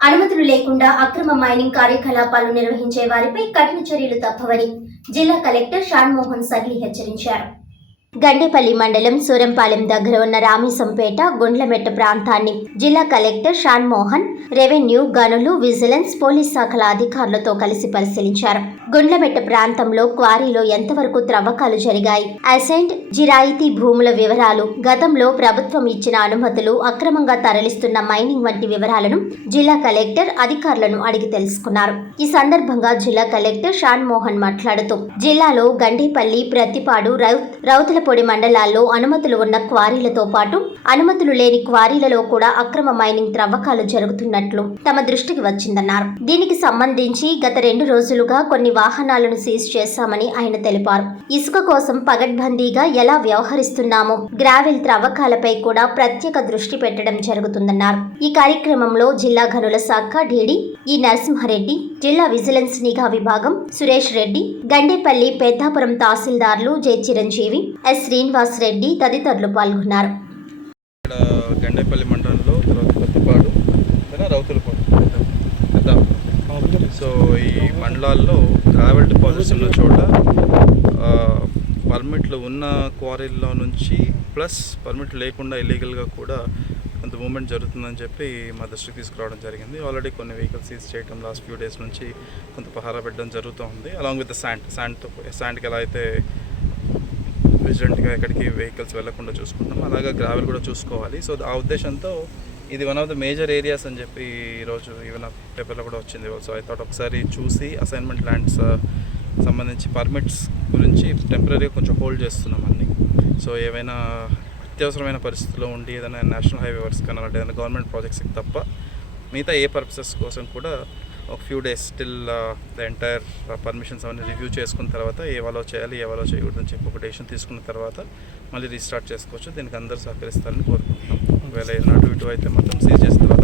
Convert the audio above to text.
అనుమతులు లేకుండా అక్రమ మైనింగ్ కార్యకలాపాలు నిర్వహించే వారిపై కఠిన చర్యలు తప్పవని జిల్లా కలెక్టర్ షాన్మోహన్ సగ్లి హెచ్చరించారు. గండేపల్లి మండలం సూరంపాలెం దగ్గర ఉన్న రామీసంపేట గుండ్లమెట్ట ప్రాంతాన్ని జిల్లా కలెక్టర్ షాన్ మోహన్ రెవెన్యూ గనులు విజిలెన్స్ పోలీస్ శాఖల అధికారులతో కలిసి పరిశీలించారు. గుండ్లమెట్ట ప్రాంతంలో క్వారీలో ఎంతవరకు త్రవ్వకాలు జరిగాయి? అసెంట్ జిరాయితీ భూముల వివరాలు గతంలో ప్రభుత్వం ఇచ్చిన అనుమతులు అక్రమంగా తరలిస్తున్న మైనింగ్ వంటి వివరాలను జిల్లా కలెక్టర్ అధికారులను అడిగి తెలుసుకున్నారు. ఈ సందర్భంగా జిల్లా కలెక్టర్ షాన్ మోహన్ మాట్లాడుతూ జిల్లాలో గండేపల్లి ప్రతిపాడు రౌ- రౌతులపొడి మండలాల్లో అనుమతులు ఉన్న క్వారీలతో పాటు అనుమతులు లేని క్వారీలలో కూడా అక్రమ మైనింగ్ త్రవ్వకాలు జరుగుతున్నట్లు తమ దృష్టికి వచ్చిందన్నారు. దీనికి సంబంధించి గత రెండు రోజులుగా కొన్ని వాహనాలను సీజ్ చేశామని ఆయన తెలిపారు. ఇసుక కోసం పగడ్బందీగా ఎలా వ్యవహరిస్తున్నామో గ్రావెల్ త్రవ్వకాలపై కూడా ప్రత్యేక దృష్టి పెట్టడం జరుగుతుందన్నారు. ఈ కార్యక్రమంలో జిల్లా గనుల శాఖ డీడీ ఈ నరసింహారెడ్డి జిల్లా విజిలెన్స్ నిఘా విభాగం సురేష్ రెడ్డి గండేపల్లి పెద్దాపురం తహసీల్దార్లు జె చిరంజీవి ఎస్ శ్రీనివాస్ రెడ్డి తదితరులు పాల్గొన్నారు. ఇక్కడ గండేపల్లి మండలంలో తర్వాత కొత్తపాడు రౌతులపాడు. సో ఈ మండలాల్లో గ్రావెల్ డిపాజిట్స్ ఉన్న చోట పర్మిట్లు ఉన్న క్వారీల్లో నుంచి ప్లస్ పర్మిట్ లేకుండా ఇల్లీగల్గా కూడా కొంత మూమెంట్ జరుగుతుందని చెప్పి మా దృష్టికి తీసుకురావడం జరిగింది. ఆల్రెడీ కొన్ని వెహికల్స్ సీజ్ చేయడం లాస్ట్ ఫ్యూ డేస్ నుంచి కొంత పహారా పెట్టడం జరుగుతూ ఉంది అలాంగ్ విత్ శాండ్. శాండ్తో శాండ్కి ఎలా అయితే విజిలెంట్గా ఎక్కడికి వెహికల్స్ వెళ్ళకుండా చూసుకుంటాం అలాగే గ్రావెల్ కూడా చూసుకోవాలి. సో ఆ ఉద్దేశంతో ఇది one of the major areas అని చెప్పి ఈరోజు ఈవెన్ పేపర్లో కూడా వచ్చింది. సో ఐ థాట్ ఒకసారి చూసి అసైన్మెంట్ ల్యాండ్స్ uh, సంబంధించి పర్మిట్స్ గురించి టెంపరీగా కొంచెం హోల్డ్ చేస్తున్నాం అన్ని. సో ఏవైనా అత్యవసరమైన పరిస్థితుల్లో ఉండి ఏదైనా నేషనల్ హైవే వర్క్స్ కానీ అలాంటి ఏదైనా గవర్నమెంట్ ప్రాజెక్ట్స్కి తప్ప మిగతా ఏ పర్పసెస్ కోసం కూడా ఒక few days still the entire permissions అవన్నీ రివ్యూ చేసుకున్న తర్వాత ఏ చేయాలి ఏ వాళ్ళో చేయకూడదని చెప్పి ఒక డెసిషన్ తీసుకున్న తర్వాత మళ్ళీ రీస్టార్ట్ చేసుకోవచ్చు. దీనికి అందరూ సహకరిస్తారని కోరుకుంటున్నాం. ఒకవేళ ఏదైనా అటు ఇటు అయితే మాత్రం సీజ్ చేసిన తర్వాత